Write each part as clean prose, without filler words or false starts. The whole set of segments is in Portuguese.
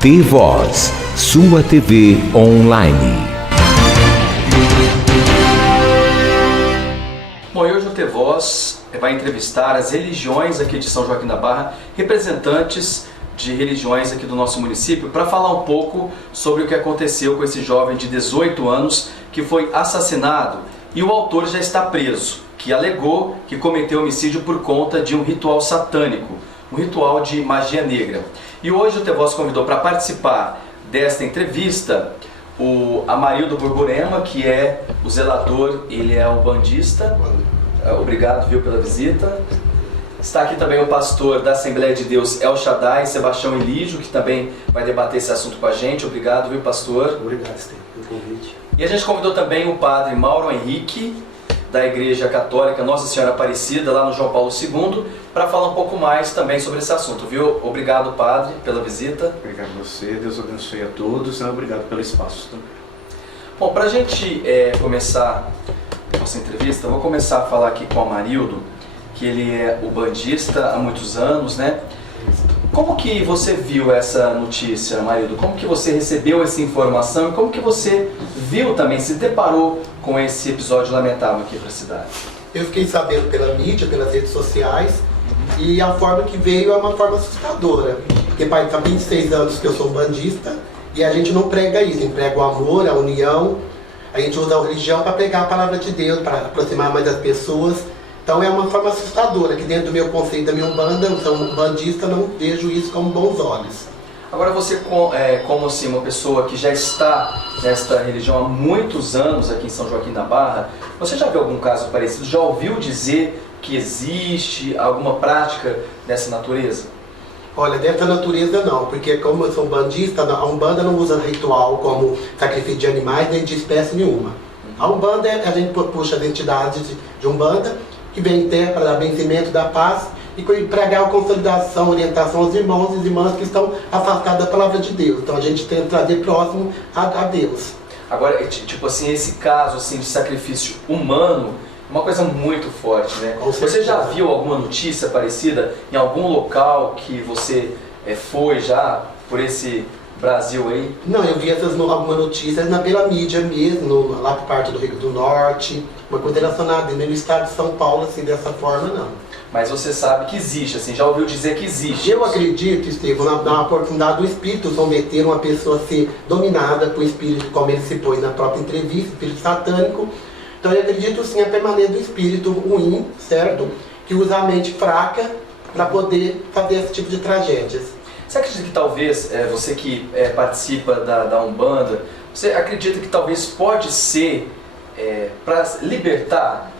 T-Voz, sua TV online. Bom, e hoje o T-Voz vai entrevistar as religiões aqui de São Joaquim da Barra, representantes de religiões aqui do nosso município, para falar um pouco sobre o que aconteceu com esse jovem de 18 anos que foi assassinado e o autor já está preso, que alegou que cometeu homicídio por conta de um ritual satânico, um ritual de magia negra. E hoje o T-Voz convidou para participar desta entrevista o Amarildo Borborema, que é o zelador, ele é o bandista. Obrigado, viu, pela visita. Está aqui também o pastor da Assembleia de Deus, El Shaddai, Sebastião Elígio, que também vai debater esse assunto com a gente. Obrigado, viu, pastor? Obrigado, Steve, pelo convite. E a gente convidou também o padre Mauro Henrique, da Igreja Católica Nossa Senhora Aparecida, lá no João Paulo II, para falar um pouco mais também sobre esse assunto, viu? Obrigado, padre, pela visita. Obrigado a você, Deus abençoe a todos, obrigado pelo espaço também. Bom, para a gente começar nossa entrevista, eu vou começar a falar aqui com o Amarildo, que ele é o bandista há muitos anos, né? Como que você viu essa notícia, Amarildo? Como que você recebeu essa informação e como que você viu também, se deparou com esse episódio lamentável aqui para a cidade? Eu fiquei sabendo pela mídia, pelas redes sociais, e a forma que veio é uma forma assustadora. Porque pai, há 26 anos que eu sou bandista e a gente não prega isso, a gente prega o amor, a união, a gente usa a religião para pregar a palavra de Deus, para aproximar mais das pessoas. Então é uma forma assustadora, que dentro do meu conceito da minha Umbanda, eu sou um bandista, não vejo isso com bons olhos. Agora você, como assim, uma pessoa que já está nesta religião há muitos anos aqui em São Joaquim da Barra, você já viu algum caso parecido? Já ouviu dizer que existe alguma prática dessa natureza? Olha, dessa natureza não, porque como eu sou bandista, a Umbanda não usa ritual como sacrifício de animais nem de espécie nenhuma. A Umbanda, a gente puxa as entidades de Umbanda, que vem em terra para dar vencimento da paz e pregar a consolidação, orientação aos irmãos e irmãs que estão afastados da palavra de Deus. Então a gente tenta trazer próximo a Deus. Agora, tipo assim, esse caso assim, de sacrifício humano é uma coisa muito forte, né? Você já viu alguma notícia parecida em algum local que você foi já por esse Brasil aí? Não, eu vi algumas notícias pela mídia mesmo, lá por parte do Rio do Norte, uma coisa relacionada no estado de São Paulo, assim, dessa forma não. Mas você sabe que existe, assim, já ouviu dizer que existe? Eu acredito, Estevão, na oportunidade do Espírito someter uma pessoa a ser dominada por Espírito, como ele se pôs na própria entrevista, Espírito satânico. Então eu acredito sim a permanência do Espírito ruim, certo? Que usa a mente fraca para poder fazer esse tipo de tragédias. Você acredita que talvez, você que participa da Umbanda, você acredita que talvez pode ser para libertar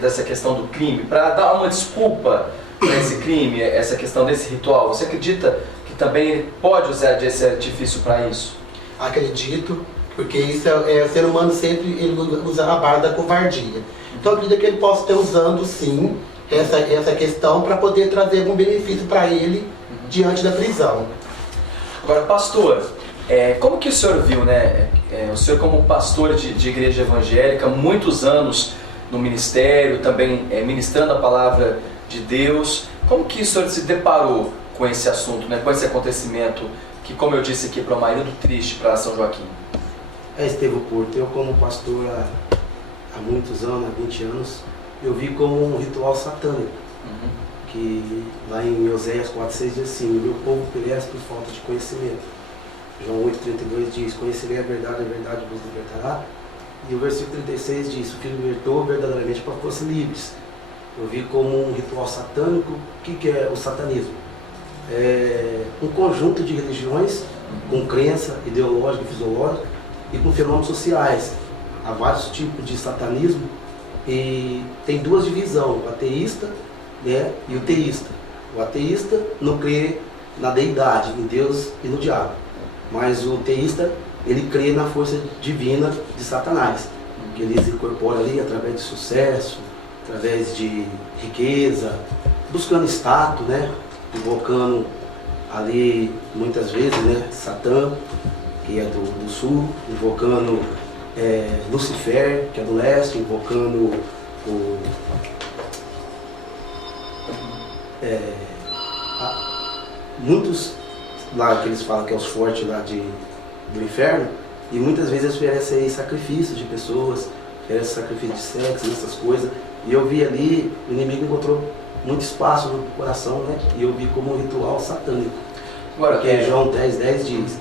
dessa questão do crime, para dar uma desculpa para esse crime, essa questão desse ritual? Você acredita que também ele pode usar desse artifício para isso? Acredito, porque isso o ser humano sempre ele usa a barra da covardia. Então eu acredito que ele possa estar usando sim essa questão para poder trazer algum benefício para ele diante da prisão. Agora, pastor, como que o senhor viu, né? O senhor como pastor de igreja evangélica, muitos anos no ministério, também ministrando a palavra de Deus, como que o senhor se deparou com esse assunto, né? Com esse acontecimento que, como eu disse aqui para o marido, triste para São Joaquim? Estevão Porto, eu como pastor há muitos anos, há 20 anos, eu vi como um ritual satânico. Que lá em Oséias 4,6 diz assim: o meu povo perece por falta de conhecimento. João 8,32 diz: conhecerei a verdade vos libertará. E o versículo 36 diz: o que libertou verdadeiramente para que fossem livres. Eu vi como um ritual satânico. O que é o satanismo? É um conjunto de religiões com crença ideológica e fisiológica e com fenômenos sociais. Há vários tipos de satanismo e tem duas divisões: o ateísta, né, e o teísta. O ateísta não crê na deidade, em Deus e no diabo. Mas o teísta, ele crê na força divina de Satanás, que ele se incorpora ali através de sucesso, através de riqueza, buscando status, né, invocando ali muitas vezes, né, Satã, que é do sul, invocando Lucifer, que é do leste, invocando muitos lá que eles falam que é os fortes lá do inferno, e muitas vezes eles oferecem aí sacrifícios de pessoas, oferecem sacrifício de sexo, essas coisas. E eu vi ali, o inimigo encontrou muito espaço no coração, né? E eu vi como um ritual satânico. Agora, Porque João 10:10 diz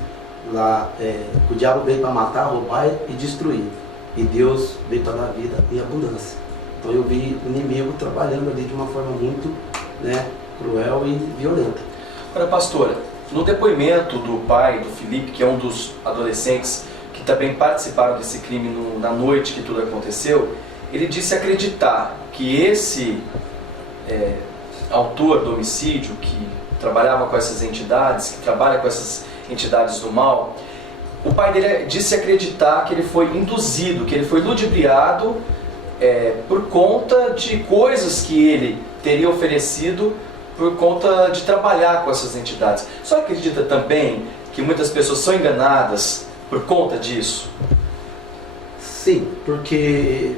lá, que o diabo veio para matar, roubar e destruir. E Deus veio para dar vida em abundância. Então eu vi o inimigo trabalhando ali de uma forma muito, né, cruel e violenta. Agora, pastora, no depoimento do pai do Felipe, que é um dos adolescentes que também participaram desse crime na noite que tudo aconteceu, ele disse acreditar que esse autor do homicídio, que trabalhava com essas entidades, que trabalha com essas entidades do mal, o pai dele disse acreditar que ele foi induzido, que ele foi ludibriado por conta de coisas que ele teria oferecido por conta de trabalhar com essas entidades. Só acredita também que muitas pessoas são enganadas por conta disso? Sim, porque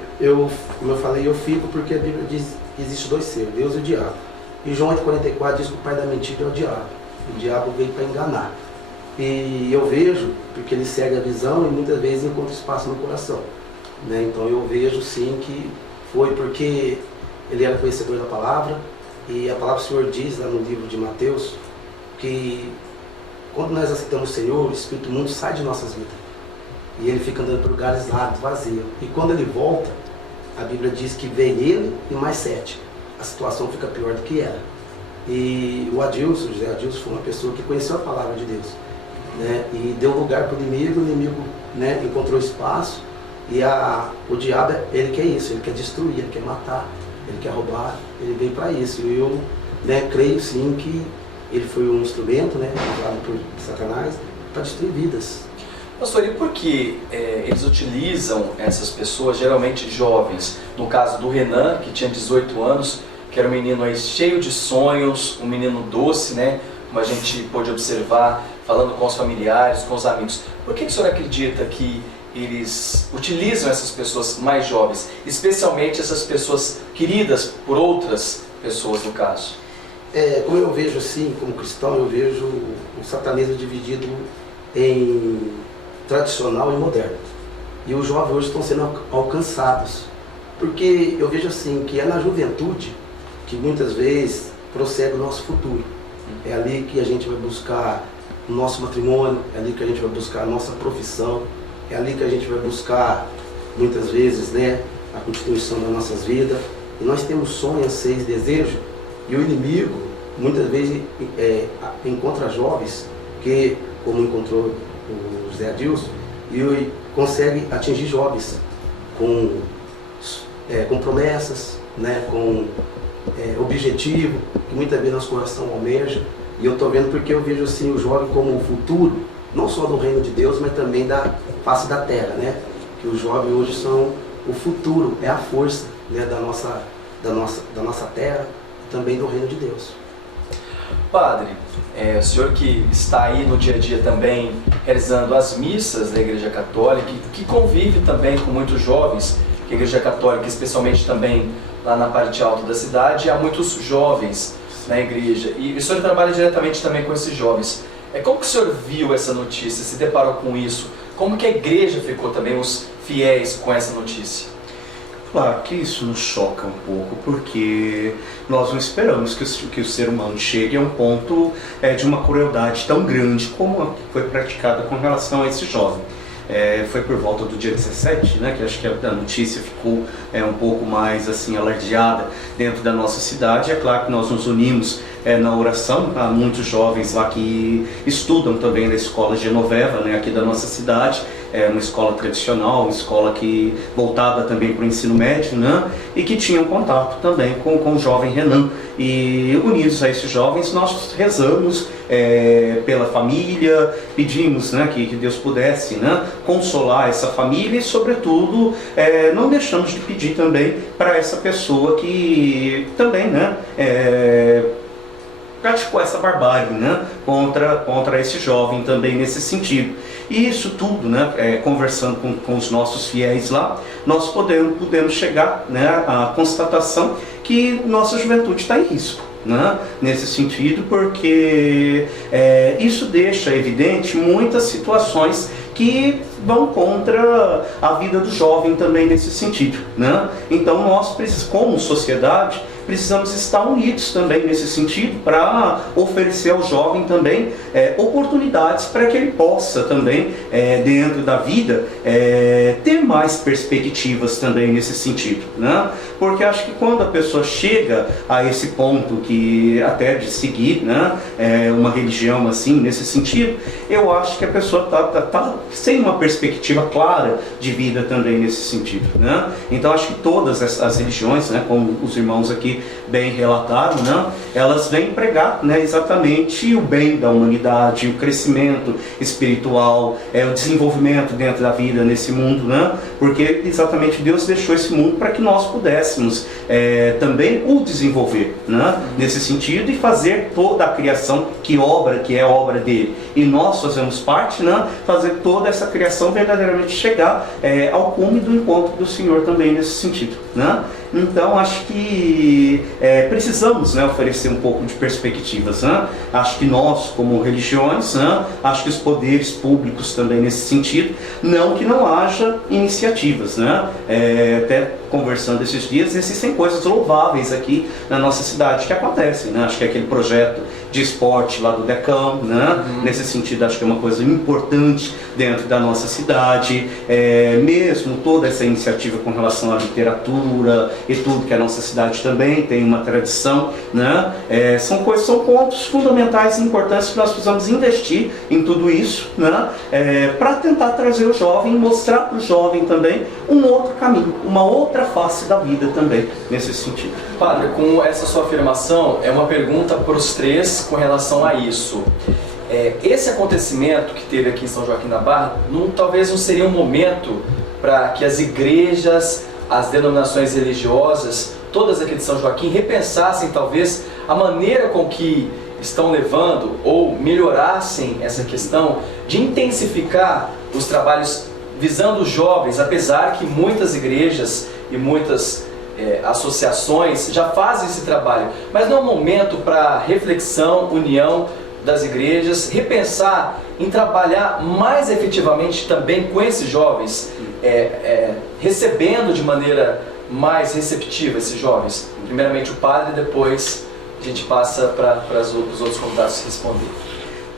como eu falei, eu fico porque a Bíblia diz que existe dois seres, Deus e o diabo. E João 8:44 diz que o pai da mentira é o diabo. O diabo veio para enganar. E eu vejo, porque ele segue a visão e muitas vezes encontra espaço no coração, né? Então eu vejo sim que foi porque ele era conhecedor da palavra, e a palavra do Senhor diz lá no livro de Mateus que quando nós aceitamos o Senhor, o Espírito Mundo sai de nossas vidas e ele fica andando por lugares áridos, vazios. E quando ele volta, a Bíblia diz que vem ele e mais 7. A situação fica pior do que era. E o José Adilson foi uma pessoa que conheceu a palavra de Deus, né? E deu lugar para o inimigo, né, encontrou espaço. E o diabo, ele quer isso, ele quer destruir, ele quer matar, ele quer roubar, ele veio para isso. E eu, né, creio sim que ele foi um instrumento, né, usado por Satanás para destruir vidas. Pastor, e por que eles utilizam essas pessoas, geralmente jovens? No caso do Renan, que tinha 18 anos, que era um menino aí cheio de sonhos, um menino doce, né? Como a gente pôde observar, falando com os familiares, com os amigos. Por que o senhor acredita que eles utilizam essas pessoas mais jovens, especialmente essas pessoas queridas por outras pessoas, no caso? Como eu vejo assim, como cristão, eu vejo o satanismo dividido em tradicional e moderno. E os jovens hoje estão sendo alcançados. Porque eu vejo assim, que é na juventude que muitas vezes prossegue o nosso futuro. É ali que a gente vai buscar o nosso matrimônio, é ali que a gente vai buscar a nossa profissão, é ali que a gente vai buscar, muitas vezes, né, a constituição das nossas vidas. E nós temos sonhos, anseios, desejos, e o inimigo, muitas vezes, encontra jovens que, como encontrou o José Adilson, e consegue atingir jovens com promessas, né, com objetivo, que muitas vezes nosso coração almeja. E eu estou vendo porque eu vejo assim o jovem como o futuro, não só do reino de Deus, mas também da face da terra, né? Que os jovens hoje são o futuro, é a força, né, da nossa terra e também do reino de Deus. Padre, o senhor que está aí no dia a dia também realizando as missas da Igreja Católica, que convive também com muitos jovens, que a Igreja Católica, especialmente também lá na parte alta da cidade, há muitos jovens na igreja, e o senhor trabalha diretamente também com esses jovens. Como que o senhor viu essa notícia, se deparou com isso? Como que a igreja ficou também, os fiéis, com essa notícia? Claro que isso nos choca um pouco, porque nós não esperamos que o ser humano chegue a um ponto de uma crueldade tão grande como a que foi praticada com relação a esse jovem. Foi por volta do dia 17, né, que acho que a notícia ficou um pouco mais assim alardeada dentro da nossa cidade. É claro que nós nos unimos na oração. Há muitos jovens lá que estudam também na escola Genoveva, né, aqui da nossa cidade. É uma escola tradicional, uma escola que voltada também para o ensino médio, né, e que tinham contato também com o jovem Renan. E unidos a esses jovens, nós rezamos pela família, pedimos, né, que Deus pudesse, né, consolar essa família e, sobretudo, não deixamos de pedir também para essa pessoa que também, né, praticou essa barbárie, né, contra esse jovem também nesse sentido. E isso tudo, né, conversando com os nossos fiéis lá, nós podemos chegar, né, à constatação que nossa juventude está em risco, né, nesse sentido, porque isso isso deixa evidente muitas situações que vão contra a vida do jovem também nesse sentido, né? Então nós, como sociedade, precisamos estar unidos também nesse sentido para oferecer ao jovem também oportunidades para que ele possa também, dentro da vida, ter mais perspectivas também nesse sentido, né? Porque acho que quando a pessoa chega a esse ponto que até de seguir, né, uma religião assim, nesse sentido, eu acho que a pessoa tá sem uma perspectiva clara de vida também nesse sentido, né? Então acho que todas as religiões, né, como os irmãos aqui bem relataram, né, elas vêm pregar, né, exatamente o bem da humanidade, o crescimento espiritual, o desenvolvimento dentro da vida nesse mundo, né? Porque exatamente Deus deixou esse mundo para que nós pudéssemos também o desenvolver, né, nesse sentido, e fazer toda a criação que é obra dele. E nós fazemos parte, né, fazer toda essa criação verdadeiramente chegar ao cume do encontro do Senhor também nesse sentido, né? Então acho que precisamos, né, oferecer um pouco de perspectivas, né? Acho que nós, como religiões, né, acho que os poderes públicos também nesse sentido, não que não haja iniciativas, né? Até conversando esses dias, existem coisas louváveis aqui na nossa cidade que acontecem, né? Acho que aquele projeto de esporte lá do Decão, né? Nesse sentido acho que é uma coisa importante dentro da nossa cidade, mesmo toda essa iniciativa com relação à literatura e tudo, que a nossa cidade também tem uma tradição, né? São pontos fundamentais e importantes que nós precisamos investir em tudo isso, né? Para tentar trazer o jovem, mostrar para o jovem também um outro caminho, uma outra face da vida também, nesse sentido. Padre, com essa sua afirmação, é uma pergunta para os três com relação a isso. Esse acontecimento que teve aqui em São Joaquim da Barra, talvez não seria um momento para que as igrejas, as denominações religiosas, todas aqui de São Joaquim, repensassem talvez a maneira com que estão levando ou melhorassem essa questão de intensificar os trabalhos visando os jovens, apesar que muitas igrejas e muitas associações já fazem esse trabalho, mas não é um momento para reflexão, união das igrejas, repensar em trabalhar mais efetivamente também com esses jovens, recebendo de maneira mais receptiva esses jovens. Primeiramente o padre, depois a gente passa para os outros convidados responder.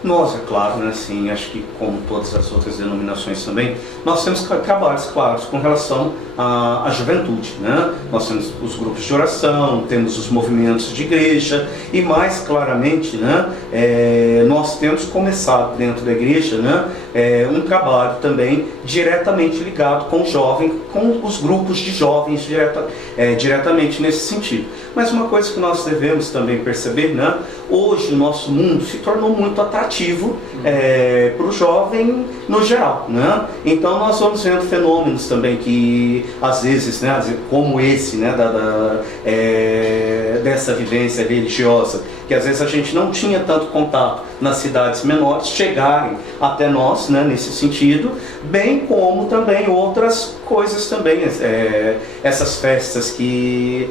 Nós, é claro, né, assim, acho que como todas as outras denominações também, nós temos trabalhos claros com relação à juventude, né? Nós temos os grupos de oração, temos os movimentos de igreja e mais claramente, né, nós temos começado dentro da igreja, né, um trabalho também diretamente ligado com o jovem, com os grupos de jovens diretamente nesse sentido. Mas uma coisa que nós devemos também perceber, né, hoje o nosso mundo se tornou muito atrativo para o jovem no geral, né? Então nós vamos vendo fenômenos também que às vezes, né, como esse, né, dessa vivência religiosa, que às vezes a gente não tinha tanto contato nas cidades menores, chegarem até nós, né, nesse sentido, bem como também outras coisas também, essas festas que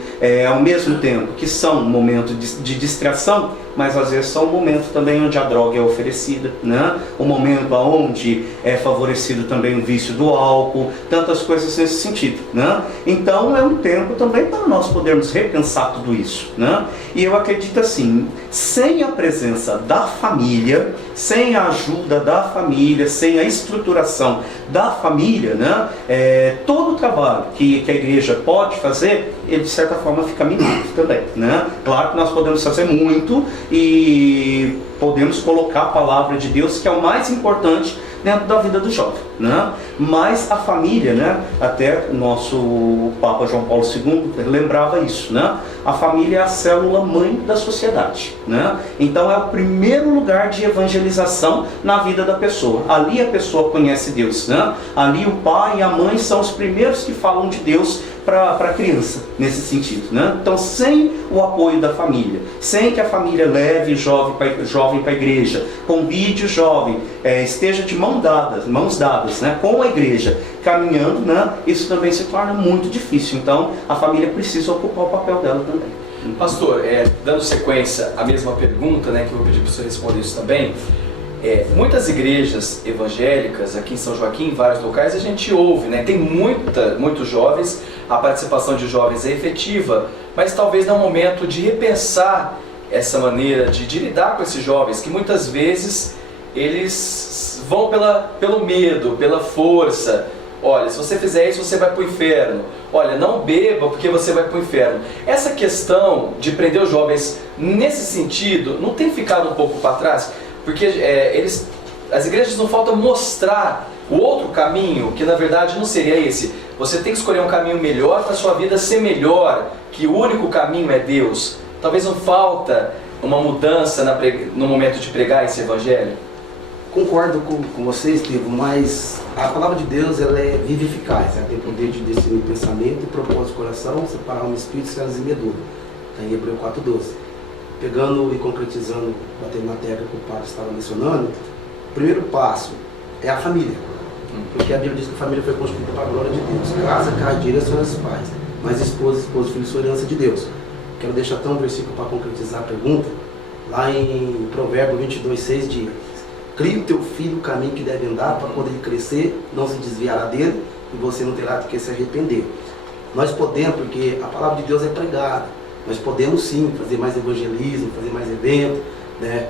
ao mesmo tempo que são um momento de distração, mas às vezes são um momento também onde a droga é oferecida, né? Um momento onde é favorecido também o vício do álcool, tantas coisas nesse sentido, né? Então é um tempo também para nós podermos repensar tudo isso, né? E eu acredito assim, sem a presença da família, sem a ajuda da família, sem a estruturação da família, né? Todo o trabalho que a igreja pode fazer, ele de certa forma fica minado também, né? Claro que nós podemos fazer muito e podemos colocar a palavra de Deus, que é o mais importante dentro da vida do jovem, né? Mas a família, né? Até o nosso Papa João Paulo II lembrava isso, né? A família é a célula mãe da sociedade, né? Então é o primeiro lugar de evangelização na vida da pessoa. Ali a pessoa conhece Deus, né? Ali o pai e a mãe são os primeiros que falam de Deus para a criança, nesse sentido, né? Então, sem o apoio da família, sem que a família leve o jovem para a igreja, convide o jovem, esteja de mãos dadas, né, com a igreja, caminhando, né, isso também se torna muito difícil. Então, a família precisa ocupar o papel dela também. Pastor, dando sequência à mesma pergunta, né, que eu vou pedir para você responder isso também, Muitas igrejas evangélicas aqui em São Joaquim, em vários locais, a gente ouve, né? Tem muitos jovens, a participação de jovens é efetiva, mas talvez não é um momento de repensar essa maneira de lidar com esses jovens, que muitas vezes eles vão pelo medo, pela força. Olha, se você fizer isso, você vai para o inferno. Olha, não beba porque você vai para o inferno. Essa questão de prender os jovens nesse sentido não tem ficado um pouco para trás? Porque as igrejas não faltam mostrar o outro caminho, que na verdade não seria esse. Você tem que escolher um caminho melhor para a sua vida ser melhor, que o único caminho é Deus. Talvez não falta uma mudança no momento de pregar esse evangelho? Concordo com você, Estevam, mas a palavra de Deus ela é viva e eficaz. Ela tem poder de discernir pensamento e propósito do coração, separar um espírito e celas e medula. Está em Hebreu 4:12. Pegando e concretizando, batendo na tecla que o padre estava mencionando, o primeiro passo é a família. Porque a Bíblia diz que a família foi construída para a glória de Deus. Casa, cardeira são os pais, mas esposa, filho são herança de Deus. Quero deixar até um versículo para concretizar a pergunta. Lá em Provérbio 22:6 diz: crie o teu filho o caminho que deve andar, para quando ele crescer, não se desviará dele, e você não terá de que se arrepender. Nós podemos, porque a palavra de Deus é pregada, nós podemos sim fazer mais evangelismo, fazer mais eventos, né,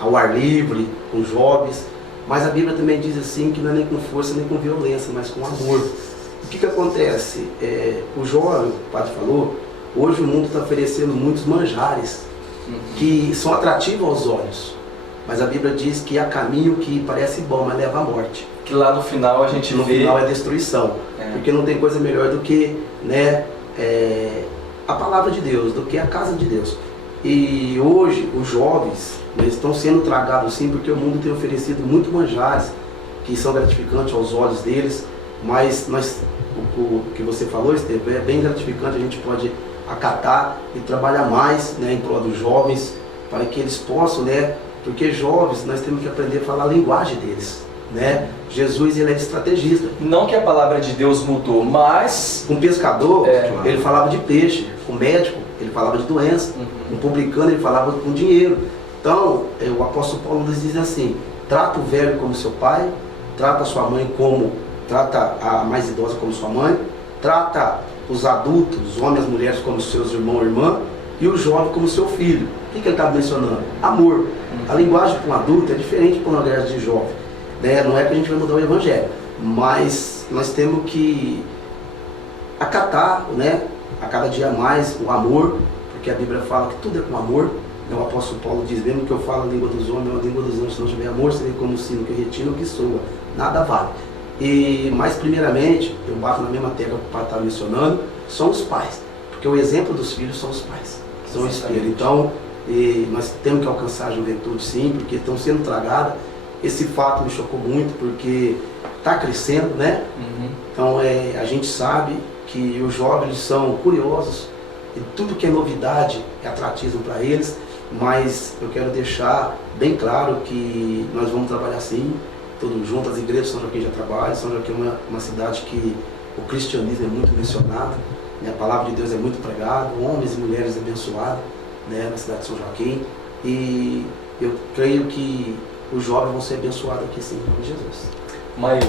ao ar livre, com jovens, mas a Bíblia também diz assim que não é nem com força, nem com violência, mas com amor. O que acontece? O jovem, o padre falou, hoje o mundo está oferecendo muitos manjares, que são atrativos aos olhos. Mas a Bíblia diz que há caminho que parece bom, mas leva à morte. Que lá no final a gente no vê... final é destruição. Porque não tem coisa melhor do que, né, a palavra de Deus, do que a casa de Deus. E hoje os jovens, eles estão sendo tragados sim, porque o mundo tem oferecido muito manjares que são gratificantes aos olhos deles. Mas o que você falou, Estevam, é bem gratificante. A gente pode acatar e trabalhar mais, né, em prol dos jovens, para que eles possam, né, porque jovens, nós temos que aprender a falar a linguagem deles, né? Jesus, ele é estrategista. Não que a palavra de Deus mudou, mas... Um pescador, ele falava de peixe. Um médico, ele falava de doença. Um publicano, ele falava com dinheiro. Então, o apóstolo Paulo nos diz assim: trata o velho como seu pai, trata a sua mãe como... Trata a mais idosa como sua mãe, trata os adultos, os homens e as mulheres como seus irmãos ou irmã, e o jovem como seu filho. O que ele está mencionando? Amor. A linguagem para um adulto é diferente para uma linguagem de jovem, né? Não é que a gente vai mudar o evangelho, mas nós temos que acatar, né, a cada dia mais o amor, porque a Bíblia fala que tudo é com amor. O apóstolo Paulo diz: mesmo que eu falo a língua dos homens, a língua dos anjos, se não tiver amor, seria como o sino que retina ou que soa, nada vale. Mas primeiramente, eu bato na mesma tecla que o pai está mencionando, são os pais, porque o exemplo dos filhos são os pais, são o espelho. Então, nós temos que alcançar a juventude sim, porque estão sendo tragadas. Esse fato me chocou muito, porque está crescendo, né? Então a gente sabe que os jovens são curiosos, e tudo que é novidade é atrativo para eles, mas eu quero deixar bem claro que nós vamos trabalhar sim, todos juntos. As igrejas de São Joaquim já trabalham. São Joaquim é uma cidade que o cristianismo é muito mencionado, né? A palavra de Deus é muito pregada, homens e mulheres abençoados, né, na cidade de São Joaquim, e eu creio que os jovens vão ser abençoados aqui sim, em nome de Jesus. Maildo,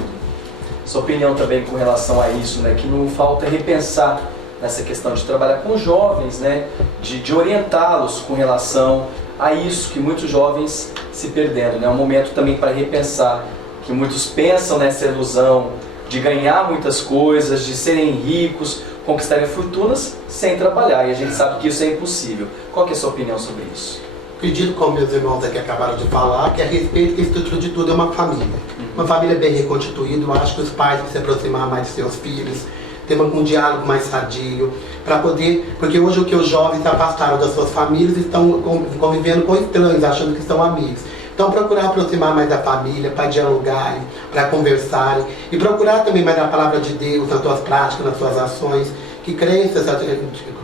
sua opinião também com relação a isso, né, que não falta repensar nessa questão de trabalhar com jovens, né, de orientá-los com relação a isso que muitos jovens se perdendo, né, é um momento também para repensar, que muitos pensam nessa ilusão de ganhar muitas coisas, de serem ricos, conquistarem fortunas sem trabalhar, e a gente sabe que isso é impossível. Qual que é a sua opinião sobre isso? Acredito, como meus irmãos aqui acabaram de falar, que a respeito que a estrutura de tudo é uma família. Uma família bem reconstituída. Eu acho que os pais vão se aproximar mais de seus filhos, ter um diálogo mais sadio, para poder... Porque hoje o que os jovens se afastaram das suas famílias, estão convivendo com estranhos, achando que são amigos. Então procurar aproximar mais da família, para dialogarem, para conversarem, e procurar também mais a palavra de Deus nas suas práticas, nas suas ações. Que crenças,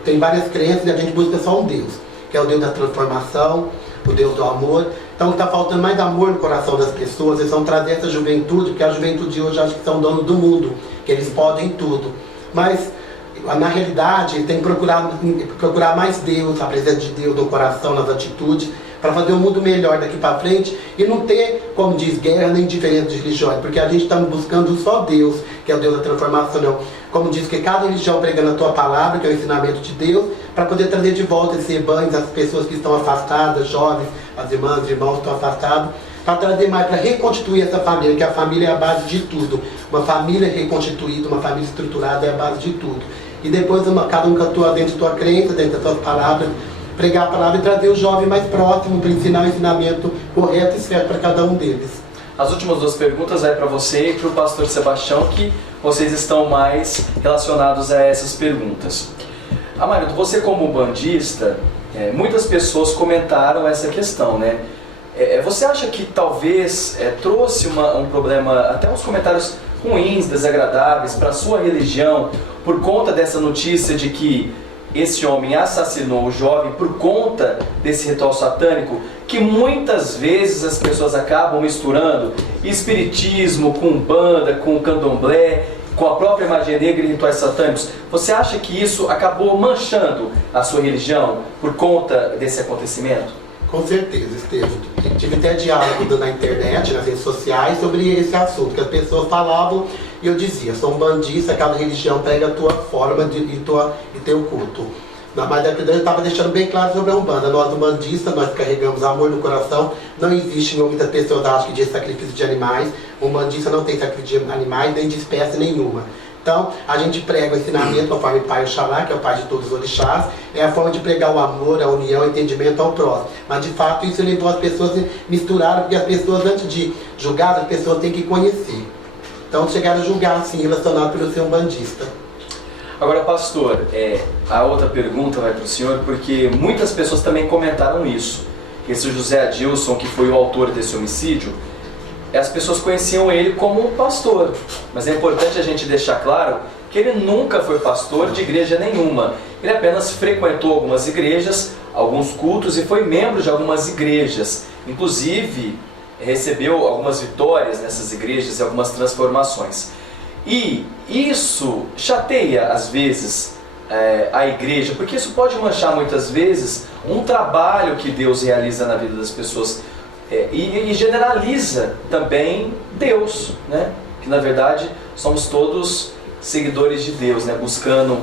tem várias crenças e a gente busca só um Deus, que é o Deus da transformação, o Deus do amor. Então está faltando mais amor no coração das pessoas. Eles vão trazer essa juventude, porque a juventude hoje acha que são donos do mundo, que eles podem tudo. Mas na realidade tem que procurar mais Deus, a presença de Deus no coração, nas atitudes, para fazer um mundo melhor daqui para frente e não ter, como diz, guerra nem diferença de religiões, porque a gente está buscando só Deus, que é o Deus da transformação. Não. Como diz que cada religião pregando a tua palavra, que é o ensinamento de Deus, para poder trazer de volta esse rebanho, as pessoas que estão afastadas, jovens, as irmãs e irmãos que estão afastados, para trazer mais, para reconstituir essa família, que a família é a base de tudo. Uma família reconstituída, uma família estruturada é a base de tudo. E depois cada um catua dentro da tua crença, dentro das tuas palavras, pregar a palavra e trazer o jovem mais próximo para ensinar o ensinamento correto e certo para cada um deles. As últimas duas perguntas é para você e para o pastor Sebastião, que vocês estão mais relacionados a essas perguntas. Amarildo, você como bandista, muitas pessoas comentaram essa questão, né? Você acha que talvez trouxe um problema, até uns comentários ruins, desagradáveis para a sua religião, por conta dessa notícia de que esse homem assassinou o jovem por conta desse ritual satânico, que muitas vezes as pessoas acabam misturando espiritismo com umbanda, com candomblé, com a própria magia negra e rituais satânicos? Você acha que isso acabou manchando a sua religião por conta desse acontecimento? Com certeza, Estevam. Tive até diálogo na internet, nas redes sociais, sobre esse assunto, que as pessoas falavam e eu dizia, sou um bandista, cada religião pega a tua forma e teu culto. Mas eu estava deixando bem claro sobre a Umbanda. Nós, umbandistas, nós carregamos amor no coração. Não existe, muitas pessoas acham que de sacrifício de animais. O umbandista não tem sacrifício de animais, nem de espécie nenhuma. Então, a gente prega o ensinamento conforme Pai Oxalá, que é o pai de todos os orixás. É a forma de pregar o amor, a união, o entendimento ao próximo. Mas, de fato, isso levou as pessoas a misturar, porque as pessoas, antes de julgar, as pessoas têm que conhecer. Então, chegaram a julgar, assim, relacionado pelo ser umbandista. Agora, pastor, a outra pergunta vai para o senhor, porque muitas pessoas também comentaram isso. Esse José Adilson, que foi o autor desse homicídio, as pessoas conheciam ele como um pastor. Mas é importante a gente deixar claro que ele nunca foi pastor de igreja nenhuma. Ele apenas frequentou algumas igrejas, alguns cultos e foi membro de algumas igrejas. Inclusive, recebeu algumas vitórias nessas igrejas e algumas transformações. E isso chateia, às vezes, a igreja, porque isso pode manchar, muitas vezes, um trabalho que Deus realiza na vida das pessoas e generaliza também Deus, né? Que, na verdade, somos todos seguidores de Deus, né? Buscando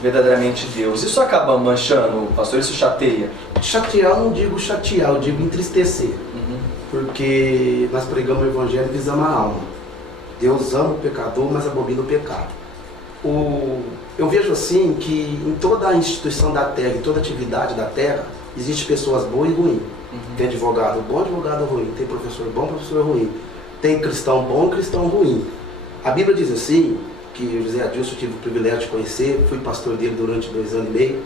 verdadeiramente Deus. Isso acaba manchando, pastor? Isso chateia? Chatear, eu não digo chatear, eu digo entristecer. Porque nós pregamos o evangelho e visamos a alma. Deus ama o pecador, mas abomina o pecado. Eu vejo assim que em toda a instituição da terra, em toda atividade da terra, existem pessoas boas e ruins. Tem advogado bom, advogado ruim. Tem professor bom, professor ruim. Tem cristão bom, cristão ruim. A Bíblia diz assim, que José Adilson eu tive o privilégio de conhecer, fui pastor dele durante 2 anos e meio,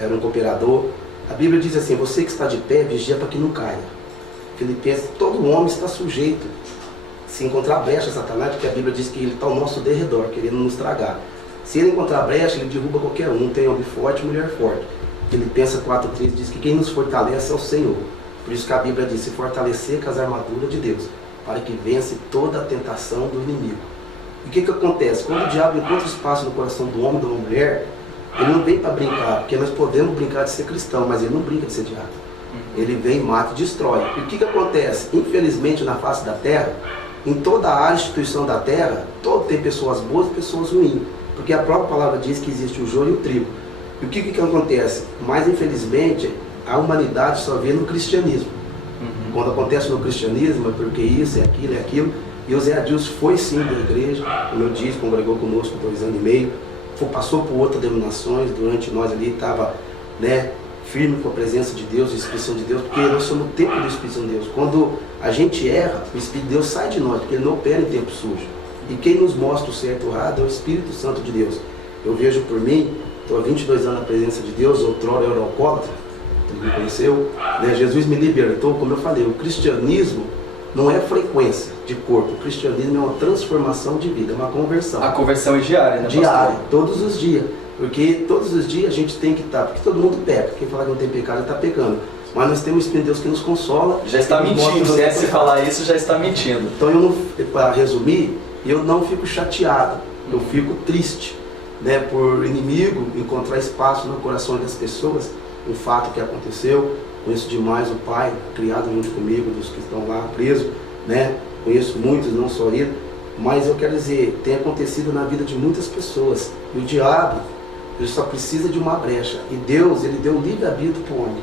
era um cooperador. A Bíblia diz assim, você que está de pé, vigia para que não caia. Filipenses, todo homem está sujeito. Se encontrar brecha, Satanás, porque a Bíblia diz que ele está ao nosso derredor, querendo nos tragar. Se ele encontrar brecha, ele derruba qualquer um. Tem homem forte, mulher forte. Filipenses 4,3 diz que quem nos fortalece é o Senhor. Por isso que a Bíblia diz, se fortalecer com as armaduras de Deus, para que vence toda a tentação do inimigo. E o que acontece? Quando o diabo encontra espaço no coração do homem ou da mulher, ele não vem para brincar, porque nós podemos brincar de ser cristão, mas ele não brinca de ser diabo. Ele vem, mata e destrói. E o que acontece? Infelizmente, na face da terra, em toda a instituição da terra, tem pessoas boas e pessoas ruins. Porque a própria palavra diz que existe o joio e o trigo. E o que acontece? Mas, infelizmente, a humanidade só vê no cristianismo. Quando acontece no cristianismo, é porque isso, é aquilo. E o Zé Adilson foi sim da igreja, como eu disse, congregou conosco 2 anos e meio. Passou por outras denominações, durante nós ali estava, firme com a presença de Deus, a expressão de Deus, porque nós somos o templo do Espírito Santo de Deus. Quando a gente erra, o Espírito de Deus sai de nós, porque ele não opera em tempo sujo. E quem nos mostra o certo e o errado é o Espírito Santo de Deus. Eu vejo por mim, estou há 22 anos na presença de Deus, outrora eu era alcoólatra, ele me conheceu, Jesus me libertou, como eu falei, o cristianismo não é frequência de corpo, o cristianismo é uma transformação de vida, é uma conversão. A conversão é diária, né? Diária, todos os dias. Porque todos os dias a gente tem que estar, porque todo mundo peca. Quem falar que não tem pecado, está pecando. Mas nós temos o Espírito de Deus que nos consola. Já está mentindo, se falar isso, já está mentindo. Então, para resumir, eu não fico chateado, eu fico triste, por inimigo encontrar espaço no coração das pessoas, um fato que aconteceu. conheço demais o pai, criado junto comigo, dos que estão lá presos, né? Conheço muitos, não só ele, mas eu quero dizer, tem acontecido na vida de muitas pessoas. E o diabo, ele só precisa de uma brecha. E Deus, ele deu livre-arbítrio para o homem.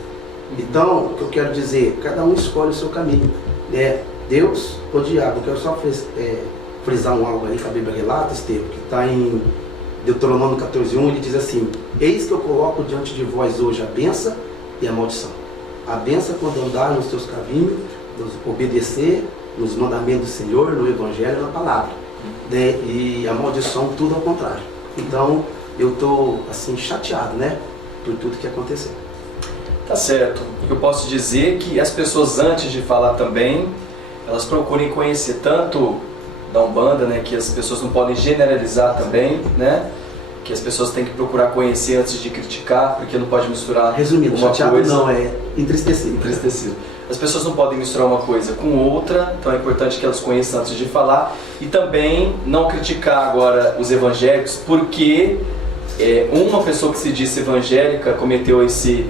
Então, o que eu quero dizer, cada um escolhe o seu caminho, né? Deus ou diabo, eu quero só frisar algo aí que a Bíblia relata, Estevam, que está em Deuteronômio 14:1, ele diz assim: eis que eu coloco diante de vós hoje a bênção e a maldição. A bênção é quando andar nos teus caminhos, obedecer nos mandamentos do Senhor, no Evangelho e na palavra, né? E a maldição, tudo ao contrário. Então, eu estou assim, chateado, né? Por tudo que aconteceu. Tá certo. Eu posso dizer que as pessoas, antes de falar também, elas procurem conhecer tanto da Umbanda, né, que as pessoas não podem generalizar também, né, que as pessoas têm que procurar conhecer antes de criticar, porque não pode misturar Resumindo, uma chateado coisa... não, é entristecido. Entristecido. As pessoas não podem misturar uma coisa com outra, então é importante que elas conheçam antes de falar, e também não criticar agora os evangélicos, porque uma pessoa que se disse evangélica cometeu esse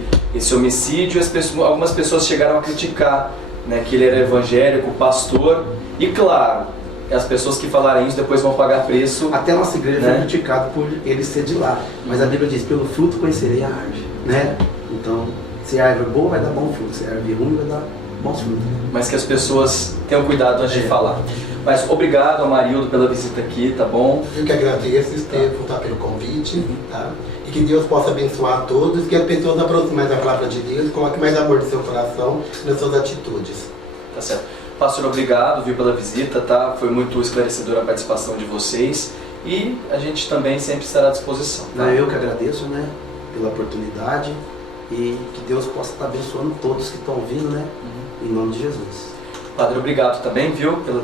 homicídio, e algumas pessoas chegaram a criticar, né, que ele era evangélico, pastor, e claro, as pessoas que falarem isso depois vão pagar preço. Até a nossa igreja, né, foi criticado por ele ser de lá, mas a Bíblia diz: pelo fruto conhecerei a árvore, né? Então, se a árvore é boa, vai dar bom fruto, se a árvore é ruim, vai dar bons frutos. Mas que as pessoas tenham cuidado antes de falar. Mas obrigado, Amarildo, pela visita aqui, tá bom? Eu que agradeço, Estevam, tá, pelo convite, tá? E que Deus possa abençoar a todos, que as pessoas aproximem mais da palavra de Deus, coloque mais amor no seu coração e nas suas atitudes. Tá certo. Pastor, obrigado, viu, pela visita, tá? Foi muito esclarecedora a participação de vocês e a gente também sempre estará à disposição. Tá? Eu que agradeço, né, pela oportunidade, e que Deus possa estar abençoando todos que estão ouvindo, né, em nome de Jesus. Padre, obrigado também, viu, pela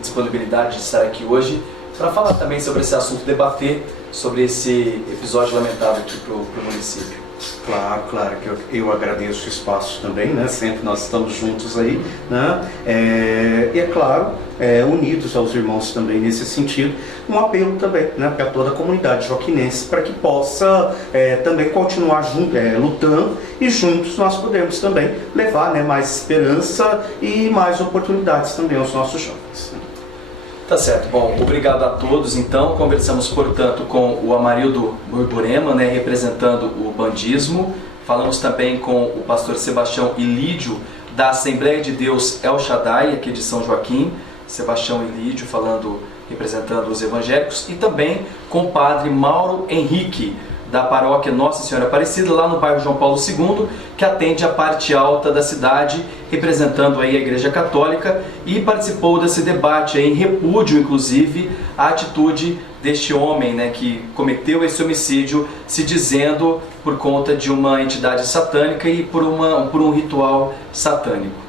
disponibilidade de estar aqui hoje para falar também sobre esse assunto, debater sobre esse episódio lamentável aqui para o município. Claro que eu agradeço o espaço também, né? Sempre nós estamos juntos aí, né? E é claro, unidos aos irmãos também nesse sentido, um apelo também, né, para toda a comunidade joaquinense, para que possa também continuar lutando, e juntos nós podemos também levar, né, mais esperança e mais oportunidades também aos nossos jovens, né? Tá certo. Bom, obrigado a todos. Então, conversamos, portanto, com o Amarildo Borborema, né, representando o bandismo. Falamos também com o pastor Sebastião Ilídio, da Assembleia de Deus El Shaddai, aqui de São Joaquim. Sebastião Ilídio representando os evangélicos. E também com o padre Mauro Henrique, da paróquia Nossa Senhora Aparecida, lá no bairro João Paulo II, que atende a parte alta da cidade, representando aí a Igreja Católica, e participou desse debate aí, em repúdio, inclusive, à atitude deste homem, né, que cometeu esse homicídio, se dizendo por conta de uma entidade satânica e por um ritual satânico.